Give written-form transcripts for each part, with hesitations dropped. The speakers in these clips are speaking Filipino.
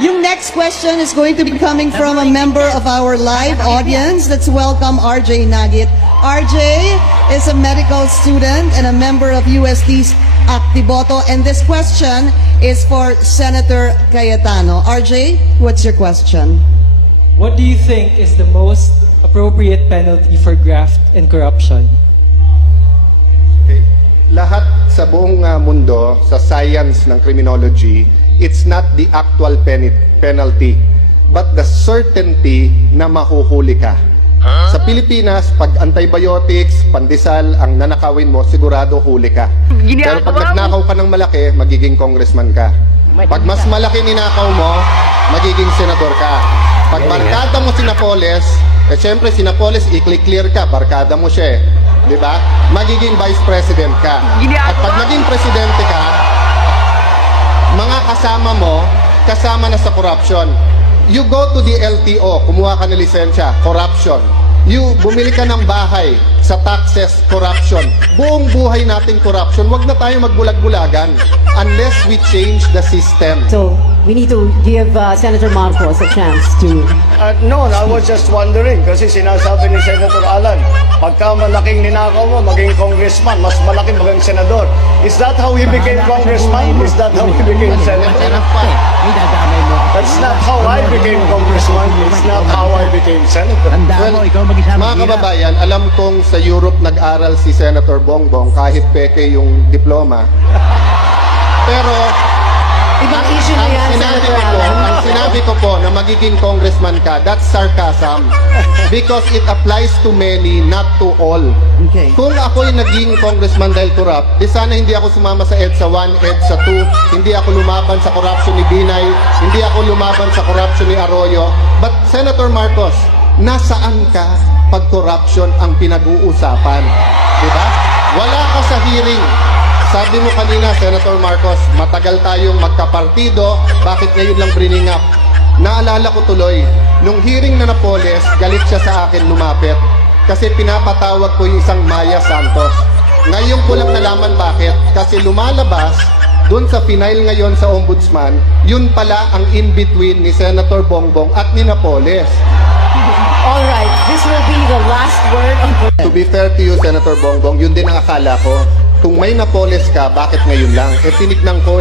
Yung next question is going to be coming from a member of our live audience. Let's welcome RJ Nagit. RJ is a medical student and a member of UST's Actiboto. And this question is for Senator Cayetano. RJ, what's your question? What do you think is the most appropriate penalty for graft and corruption? Okay. Lahat sa buong mundo, sa science ng criminology, it's not the actual penalty, but the certainty na mahuhuli ka. Sa Pilipinas, pag antibiotics, pandesal, ang nanakawin mo, sigurado huli ka. Pero pag nagnakaw ka ng malaki, magiging congressman ka. Pag mas malaki ninakaw mo, magiging senador ka. Pag barkada mo si Napoles, syempre si Napoles, i-clear ka, barkada mo siya eh. Di ba? Magiging vice president ka. At pag naging presidente ka, mga kasama mo, kasama na sa corruption. You go to the LTO, kumuha ka ng lisensya, corruption. You bumili ka ng bahay, sa taxes, corruption. Buong buhay natin corruption. Huwag na tayo magbulag-bulagan unless we change the system. So, we need to give Senator Marcos a chance to... No, I was just wondering kasi sinasabi ni Senator Alan, pagka malaking ninakaw mo, maging congressman, mas malaki maging senador. Is that how he became congressman? Is that how he became senator? That's not how I became congressman. It's not how I became senator. Well, mga kababayan, alam kong sa Europe nag-aral si Senator Bongbong kahit peke yung diploma. Pero Ibang issue na yan, Senator Alan. ang sinabi ko po na magiging congressman ka, that's sarcasm. Because it applies to many, not to all. Okay. Kung ako'y naging congressman dahil corrupt, di sana hindi ako sumama sa EDSA 1, EDSA 2, hindi ako lumaban sa corruption ni Binay, hindi ako lumaban sa corruption ni Arroyo. But Senator Marcos, nasaan ka pag corruption ang pinag-uusapan? Diba? Wala ka sa hearing. Sabi mo kanina, Senator Marcos, matagal tayong magkapartido, bakit ngayon lang bringing up? Naalala ko tuloy, nung hearing na Napoles, galit siya sa akin lumapit kasi pinapatawag ko yung isang Maya Santos. Ngayon ko lang nalaman bakit, kasi lumalabas dun sa final ngayon sa Ombudsman, yun pala ang in-between ni Senator Bongbong at ni Napoles. All right, this will be the last word on... To be fair to you, Senator Bongbong, yun din ang akala ko. Kung may Napoles ka, bakit ngayon lang? Tinignan ko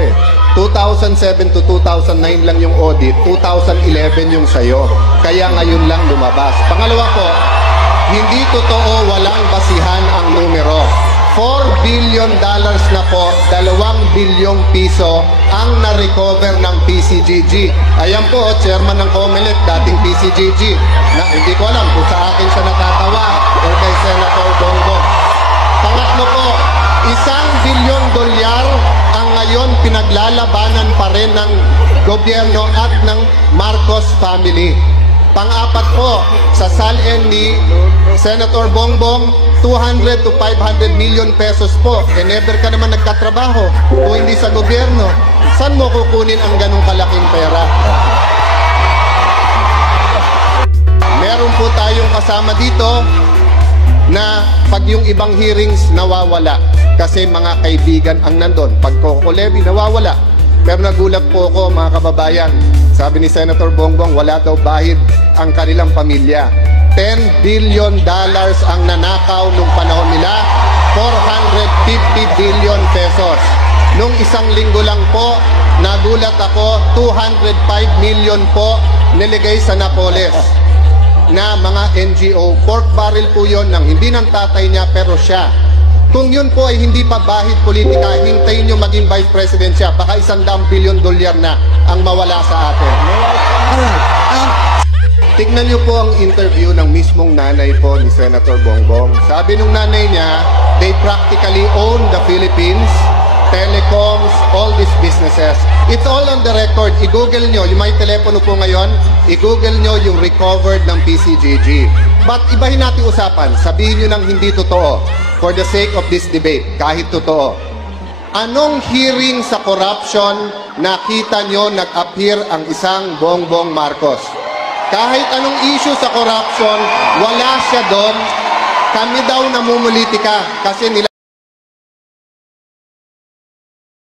2007 to 2009 lang yung audit, 2011 yung sayo. Kaya ngayon lang lumabas. Pangalawa po, hindi totoo walang basihan ang numero. $4 billion na po, 2 bilyong piso ang na-recover ng PCGG. Ayan po, chairman ng COMELEC, dating PCGG. Na, hindi ko alam kung sa akin siya natatawa o kay Senator Bongbong. Pangatlo po, $1 billion ang ngayon pinaglalabanan pa rin ng gobyerno at ng Marcos family. Pang-apat po, sa SALN ni Senator Bongbong, 200 to 500 million pesos po. Never ka naman nagkatrabaho kung hindi sa gobyerno. Saan mo kukunin ang ganong kalaking pera? Meron po tayong kasama dito na pag yung ibang hearings nawawala kasi mga kaibigan ang nandun. Pag Coco Levy nawawala. Pero nagulat po ako mga kababayan. Sabi ni Senator Bongbong wala daw bahid ang kanilang pamilya. $10 billion ang nanakaw nung panahon nila. 450 billion pesos. Nung isang linggo lang po, nagulat ako, 205 million po niligay sa Napoles na mga NGO. Pork barrel po yon ng hindi ng tatay niya pero siya. Kung yun po ay hindi pa bahid politika, hintayin nyo maging vice president siya. Baka $100 billion na ang mawala sa atin. Alright. Tignan nyo po ang interview ng mismong nanay po ni Senator Bongbong. Sabi nung nanay niya, they practically own the Philippines, telecoms, all these businesses. It's all on the record. I-google nyo, yung may telepono po ngayon, i-google nyo yung recovered ng PCGG. But ibahin natin usapan, sabihin nyo nang hindi totoo for the sake of this debate, kahit totoo. Anong hearing sa corruption nakita nyo nag-appear ang isang Bongbong Marcos? Kahit anong issue sa corruption, wala siya doon. Kami daw namumulitika kasi nila